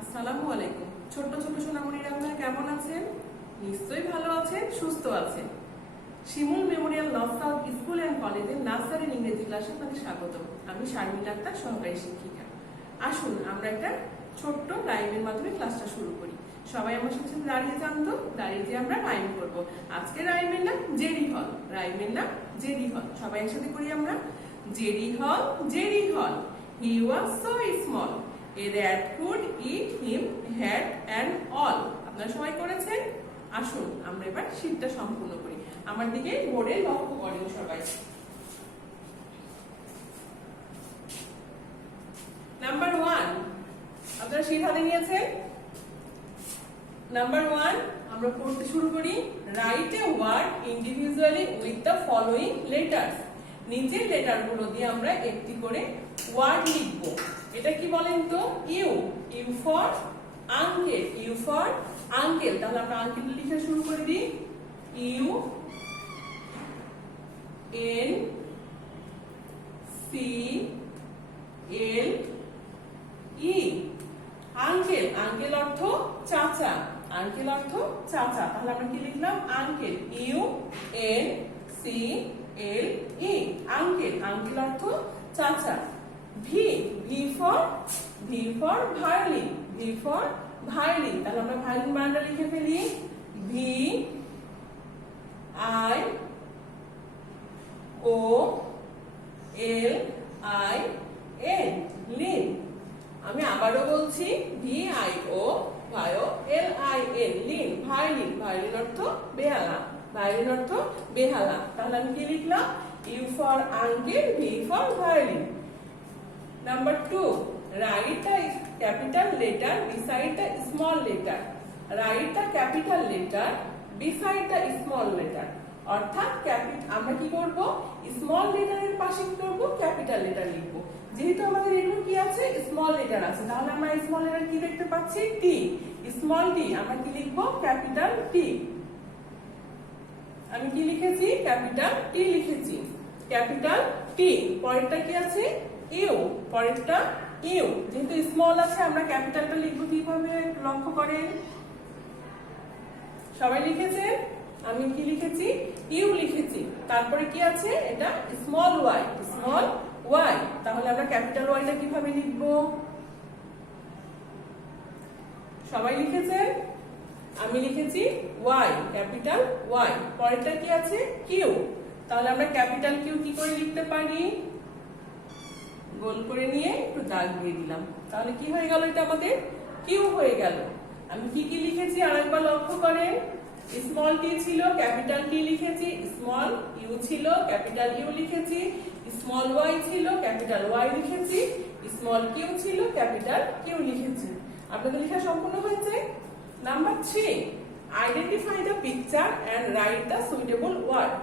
আসসালামু আলাইকুম। ছোট্ট ছোট্ট সোনামণিরা আপনারা কেমন আছেন? নিশ্চয়ই ভালো আছেন, সুস্থ আছেন। Shimul memorial north south school and কলেজের নার্সারি ইংরেজি ক্লাসে আপনাদের স্বাগত। আমি শারমিন আক্তার, সহকারী শিক্ষিকা। আসুন আমরা একটা ছোট্ট রাইমের মাধ্যমে ক্লাসটা শুরু করি। সবাই আমার সাথে দাঁড়িয়ে যান তো, দাঁড়িয়ে যে আমরা রাইম করব। আজকে রাইমের নাম জেরি হল। রাইমের নাম জেরি হল। সবাই একসাথে করি আমরা। জেরি হল, জেরি হল, he was so small, a rat could eat him head and all. আপনারা সবাই করেছেন? আসুন আমরা এবার শীটটা সম্পূর্ণ করি। আমার দিকে বোর্ডে লক্ষ্য করেন সবাই। নাম্বার 1, আপনারা শীট হাতে নিয়েছেন? নাম্বার 1 আমরা পড়তে শুরু করি। Write a word individually with the following letters. নিচের লেটারগুলো দিয়ে আমরা একটি করে ওয়ার্ড লিখব। এটা কি বলেন তো? U, U for uncle, U for uncle. তাহলে আমরা আঙ্কেল লিখে শুরু করে দিই। U N C L E, uncle. Uncle অর্থ চাচা, আঙ্কেল অর্থ চাচা। তাহলে আমরা কি লিখলাম? Uncle, U N C L E, uncle. Uncle অর্থ চাচা। V, V for violin, V for violin. তাহলে আমরা ভায়োলিন বানানটা লিখে ফেলি। V I O L I N, লিন। আমি আবারও বলছি, V I O Veo L I N, লিন, ভায়োলিন। ভায়োলিন অর্থ বেহালা, ভায়োলিন অর্থ বেহালা। তাহলে আমি কি লিখলাম? U for uncle, V for violin. Number 2, write the capital letter beside the small letter. Write the capital letter beside the small letter. অর্থাৎ আমরা কি করব? স্মল লেটারের পাশে কি করব? ক্যাপিটাল লেটার লিখব। যেহেতু আমাদের এখানে কি আছে? স্মল লেটার আছে, তাহলে আমরা স্মল লেটার কি দেখতে পাচ্ছি? টি, স্মল টি। আমরা কি লিখব? Capital T. আমি কি লিখেছি? ক্যাপিটাল টি লিখেছি, ক্যাপিটাল টি। পরেরটা কি আছে? ইউ, পরেরটা ইউ। যেহেতু স্মল আছে আমরা ক্যাপিটালটা লিখবো কিভাবে লক্ষ্য করেন? সবাই লিখেছে? আমি কি লিখেছি? ইউ লিখেছি। তারপরে কি আছে? এটা স্মল ওয়াই, স্মল ওয়াই। তাহলে আমরা ক্যাপিটাল ওয়াইটা কিভাবে লিখবো? সবাই লিখেছেন? আমি লিখেছি ওয়াই, ক্যাপিটাল ওয়াই। পরেরটা কি আছে? কিউ। তাহলে আমরা ক্যাপিটাল কিউ কি করে লিখতে পারি? গোল করে নিয়ে একটু দাগ দিয়ে দিলাম। তাহলে কি হয়ে গেল? এটা আমাদের কিউ হয়ে গেল। আমি কি কি লিখেছি আরেকবার লক্ষ্য করেন। স্মল টি ছিল, ক্যাপিটাল টি লিখেছি। স্মল ইউ ছিল, ক্যাপিটাল ইউ লিখেছি। স্মল ওয়াই ছিল, ক্যাপিটাল ওয়াই লিখেছি। স্মল কিউ ছিল, ক্যাপিটাল কিউ লিখেছি। আপনাদের লেখা সম্পূর্ণ হয়েছে। Number 3, identify the picture and write the suitable word.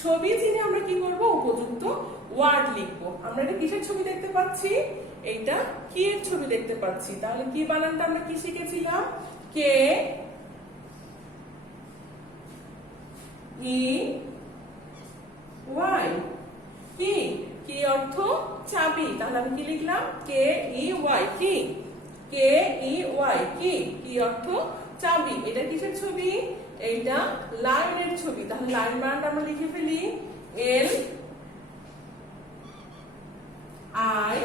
ছবি চিনে আমরা কি করব? উপযুক্ত ওয়ার্ড লিখবো। আমরা এটা কিসের ছবি দেখতে পাচ্ছি? এইটা কি এর ছবি দেখতে পাচ্ছি। তাহলে কি বানানটা আমরা কি শিখেছিলাম? কে ই ওয়াই, কি। কি অর্থ চাবি। তাহলে আমি কি লিখলাম? কে ই ওয়াই, কি। কে ই ওয়াই, কি। কি অর্থ চাবি। এটা কিসের ছবি? এইটা লাইনের ছবি। তাহলে লাইন বানানটা আমরা লিখে ফেলি। L I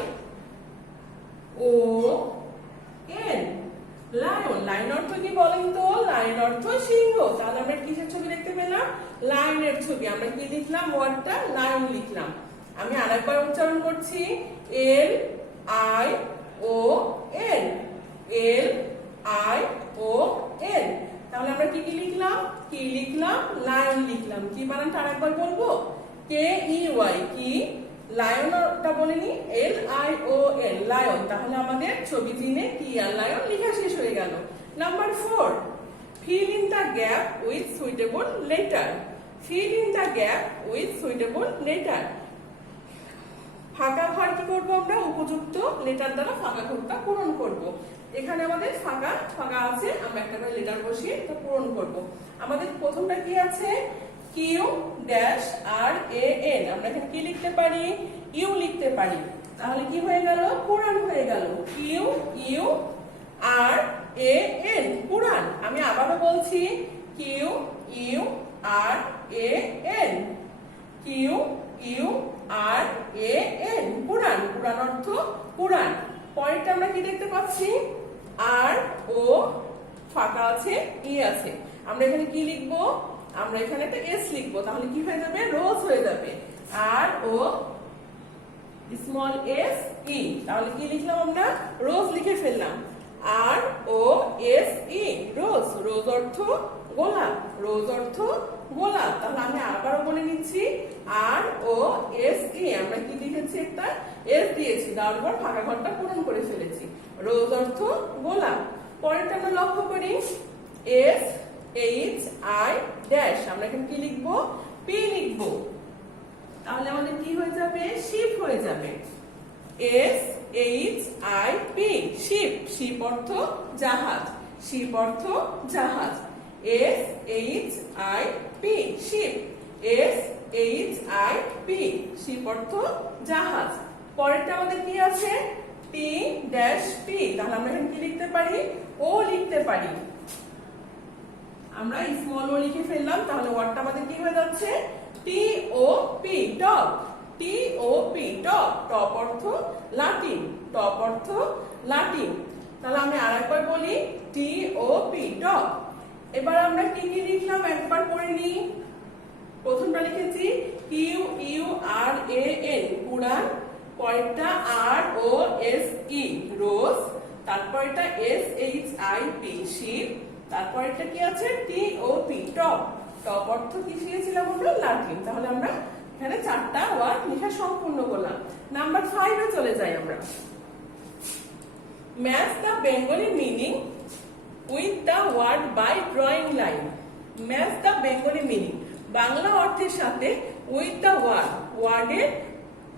O N, lion. Lion অর্থ কি বলেন তো? লাইন অর্থ সিংহ। তাহলে আমরা কিসের ছবি দেখতে পেলাম? লাইনের ছবি। আমরা কি লিখলাম? ওয়ার্ডটা লাইন লিখলাম। আমি আরেকবার উচ্চারণ করছি। L I O N, L I O N. তাহলে আমরা কি কি লিখলাম? কি লিখলাম? লাইন লিখলাম। কি বানানটা আরেকবার বলবো? কে ই ওয়াই, কি। লায়নটা বলিনি, L I O N, lion. তাহলে আমাদের ছবি চিহ্নে কি আর লায়ন লেখা শেষ হয়ে গেল। Number 4, fill in the gap with suitable letter. Fill in the gap with suitable letter. ফাঁকা ঘর কি করব? আমরা উপযুক্ত লেটার দ্বারা ফাঁকা ঘরটা পূরণ করব। এখানে আমাদের ফাঁকা ফাঁকা আছে, আমরা একটা করে লেটার বসিয়ে এটা পূরণ করব। আমাদের প্রথমটা কি আছে? Q dash R A N. আমরা এখানে কি লিখতে পারি? ইউ লিখতে পারি। তাহলে কি হয়ে গেল? পূরণ হয়ে গেল। Q U R A N Quran. আমি আবারও বলছি Q U R A N, Q U R A N Quran. Quran অর্থ কুরআন। পরেরটা আমরা কি দেখতে পাচ্ছি? আর ও ফাঁকা আছে ই আছে। আমরা এখানে কি লিখবো? আমরা এখানে একটা এস লিখবো, তাহলে কি হয়ে যাবে? রোজ হয়ে যাবে। আর ও স্মল এস ই, তাহলে কি লিখলাম আমরা? রোজ লিখে ফেললাম। আর ও এস ই রোজ। রোজ অর্থ গোলাপ, রোজ অর্থ গোলাপ। তাহলে আমি আবারও বলে নিচ্ছি আর ও এস ই, আমরা কি লিখেছি? একটা এস দিয়েছি, দেওয়ার পর ফাঁকা ঘরটা পূরণ করে ফেলেছি। রোজ অর্থ গোলাপ। পরেরটা আমরা লক্ষ্য করি, এস এইচ আই ড্যাশ, আমরা এখানে কি লিখবো? পি লিখবো। তাহলে আমাদের কি হয়ে যাবে? শিপ হয়ে যাবে। S H I P ship. Ship অর্থ জাহাজ, শিপ অর্থ জাহাজ। S H I P ship, S H I P ship অর্থ জাহাজ। পরেরটা আমাদের কি আছে? টি ড্যাশ পি, তাহলে আমরা এখানে কি লিখতে পারি? ও লিখতে পারি। আমরা স্মল ও লিখে ফেললাম, তাহলে ওয়ার্ডটা আমাদের কি হয়ে যাচ্ছে? টি ও পি টপ, টি ও পি টপ। টপ অর্থ লাটিম, টপ অর্থ লাটিম। তাহলে আমি আরেকবার বলি, টি ও পি টপ। এবার আমরা কি কি লিখলাম একবার পড়ে নিই। প্রথমটা লিখেছি Q U R A N Quran, পরেরটা R O S E rose, তারপরেরটা S H I P ship, তারপরেরটা কি আছে? T O P top. Top অর্থ কি শিখেছিলাম আমরা? লাটিন। তাহলে আমরা এখানে 4টা ওয়ার্ড লেখা সম্পূর্ণ করলাম। নাম্বার 5 এ চলে যাই আমরা। Match the Bengali meaning with the word by drawing line. Match the Bengali meaning, Bangla অর্থের সাথে উইথ দ্য ওয়ার্ড, ওয়ার্ডের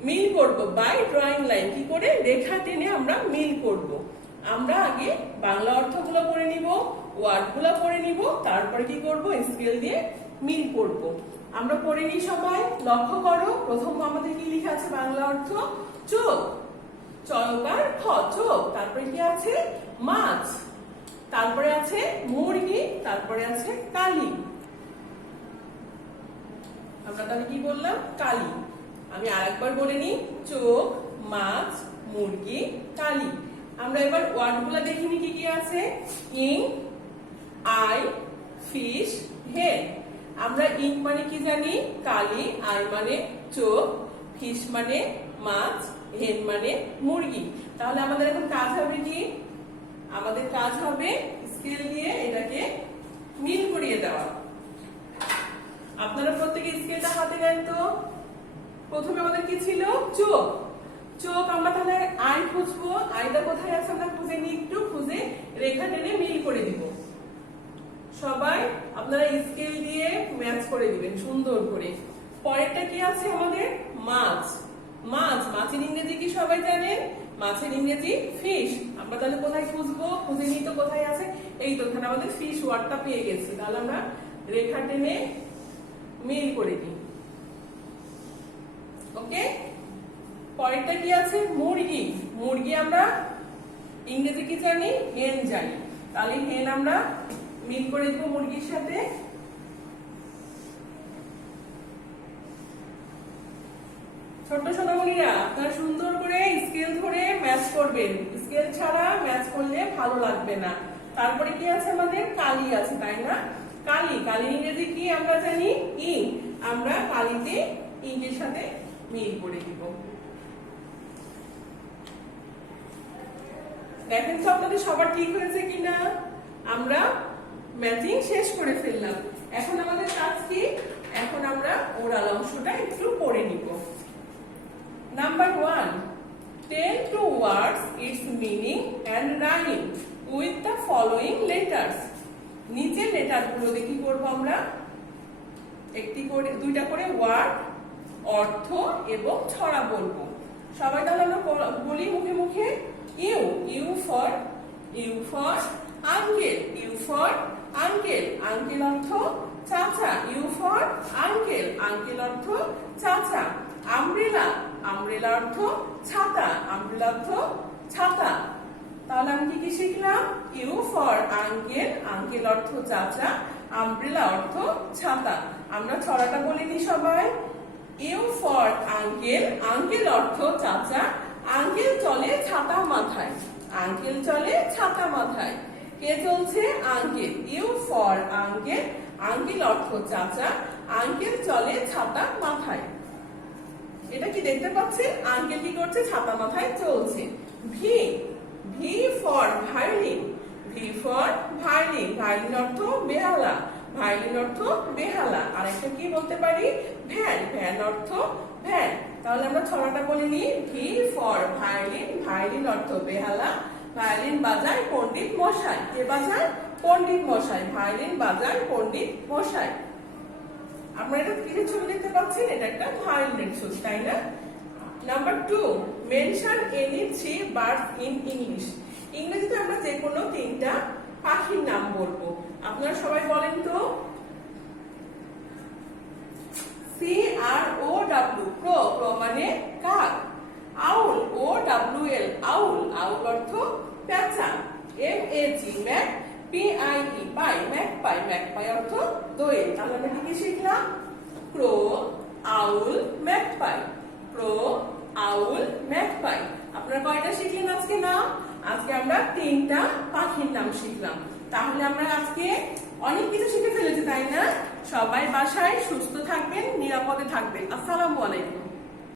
মিল করব। বাই ড্রয়িং লাইন, কি করে? রেখা টেনে আমরা মিল করব। আমরা আগে বাংলা অর্থগুলো পড়ে নিব, ওয়ার্ডগুলো পড়ে নিব, তারপরে কি করব? স্কেল দিয়ে মিল করব। আমরা পড়ে নিই সবাই, লক্ষ্য করো। প্রথম আমাদের কি লেখা আছে? বাংলা অর্থ চোখ, চলকার খ চোখ। তারপরে কি আছে? মাছ, তারপরে আছে মুরগি, তারপরে আছে কালি। আমরা তাহলে কি বললাম? কালি। আমি আরেকবার বলে নিই, চোখ, মাছ, মুরগি, কালি। আমরা এবার ওয়ার্ডগুলো দেখিনি কি কি আছে। Ink, I, fish, head. আমরা ইঙ্ক মানে কি জানি? কালি। আই মানে চোখ, ফিশ মানে মাছ, হেড মানে মুরগি। তাহলে আমাদের এখন কাজ হবে কি? আমাদের কাজ হবে স্কেল দিয়ে এটাকে মিল করিয়ে দেওয়া। আপনারা প্রত্যেকে স্কেলটা হাতে নেন তো। প্রথমে আমাদের কি ছিল? চোখ। চোখ আমরা তাহলে আই খুঁজবো। আইটা কোথায় আছে আমরা খুঁজে নিই, একটু খুঁজে রেখা টেনে মিল করে দিব। সবাই আপনারা স্কেল দিয়ে ম্যাচ করে দিবেন সুন্দর করে। পরেরটা কি আছে আমাদের? মাছ। মাছ, মাছের ইংরেজি কি সবাই জানেন? মাছের ইংরেজি ফিশ। আমরা তাহলে কোথায় খুঁজবো? খুঁজে নিই তো কোথায় আছে। এই তো এখানে আমাদের ফিশ ওয়ার্ডটা পেয়ে গেছি। তাহলে আমরা রেখা টেনে মিল করে দিই। ওকে। পরেরটা কি আছে? মুরগি। মুরগি আমরা ইংরেজি কি জানি? হেন জানি। তাহলে হেন আমরা মিল করে দিব মুরগির সাথে। ছোট্ট সোনামণিরা, আপনারা সুন্দর করে স্কেল ধরে ম্যাচ করবেন। স্কেল ছাড়া ম্যাচ করলে ভালো লাগবে না। তারপরে কি আছে আমাদের? কালি আছে, তাই না? কালি, কালি ইংরেজি কি আমরা জানি? ইঙ্ক। আমরা কালিতে ইঙ্কের সাথে মিল করে দিব। দেখেন তো আপনাদের সবার ঠিক হয়েছে কিনা। আমরা ম্যাচিং শেষ করে ফেললাম। এখন আমাদের কাজ কি? এখন আমরা ওরাল অংশটা একটু পড়ে নিব। Number 1, tell two words its meaning and rhyme with the following letters. নিচের লেটারগুলো দিয়ে কি করব আমরা? একটি করে দুইটা করে ওয়ার্ড, অর্থ এবং ছড়া বলবো। সবাই তাহলে আমরা বলি মুখে মুখে। U, U for uncle, U for uncle, uncle অর্থ চাচা। ইউ ফর আঙ্কেল, আঙ্কেল অর্থ চাচা। আমব্রেলা, আমব্রেলা অর্থ ছাতা, আমব্রেলা অর্থ ছাতা। তাহলে আমি কি কি শিখলাম? শিখলাম? ইউ ফর আঙ্কেল, আঙ্কেল অর্থ চাচা, আমব্রেলা অর্থ ছাতা। আমরা ছড়াটা বলিনি সবাই? ইউ ফর আঙ্কেল, আঙ্কেল অর্থ চাচা, আঙ্কেল চলে ছাতা মাথায়, আঙ্কেল চলে ছাতা মাথায়। কে চলছে? Uncle. U for uncle, uncle অর্থ চাচা, আঙ্কেল চলে ছাতা মাথায়। এটা কি দেখতে পাচ্ছেন? আঙ্কেল কি করছে? ছাতা মাথায় চলছে। V, V for violin, V for violin, violin অর্থ বেহালা, ভায়োলিন অর্থ বেহালা। আর একটা কি বলতে পারি? ভ্যান, ভ্যান অর্থ ভ্যান। তাহলে আমরা ছড়াটা বলে নিই। ভি ফর ভায়োলিন, ভায়োলিন অর্থ বেহালা, ভায়োলিন বাজায় পণ্ডিত মশাই। কে বাজায়? পণ্ডিত মশাই। ভায়োলিন বাজায় পণ্ডিত মশাই। আপনারা এটা কিসের ছবি দেখতে পাচ্ছেন? এটা একটা ভায়োলিনের ছবি, তাই না? Number 2, mention any 3 birds in English. ইংরেজিতে আমরা যে কোনো 3টা পাখির নাম বলবো। আপনারা সবাই বলেন তো। CROW, ক্রো, ক্রো মানে কাক। আউল, OWL, আউল, আউল অর্থ পেঁচা। MAG, ম্যাক, PIE, পাই, ম্যাকপাই, ম্যাকপাই অর্থ দোয়েল। তাহলে আমরা কি শিখলাম? ক্রো, আউল, ম্যাকপাই, ক্রো, আউল, ম্যাকপাই। আপনারা কয়টা শিখলেন আজকে নাম? আজকে আমরা 3টা পাখির নাম শিখলাম। তাহলে আমরা আজকে অনেক কিছু শিখে ফেলেছি, তাই না? সবাই বাসায় সুস্থ থাকবেন, নিরাপদে থাকবেন। আসসালামু আলাইকুম।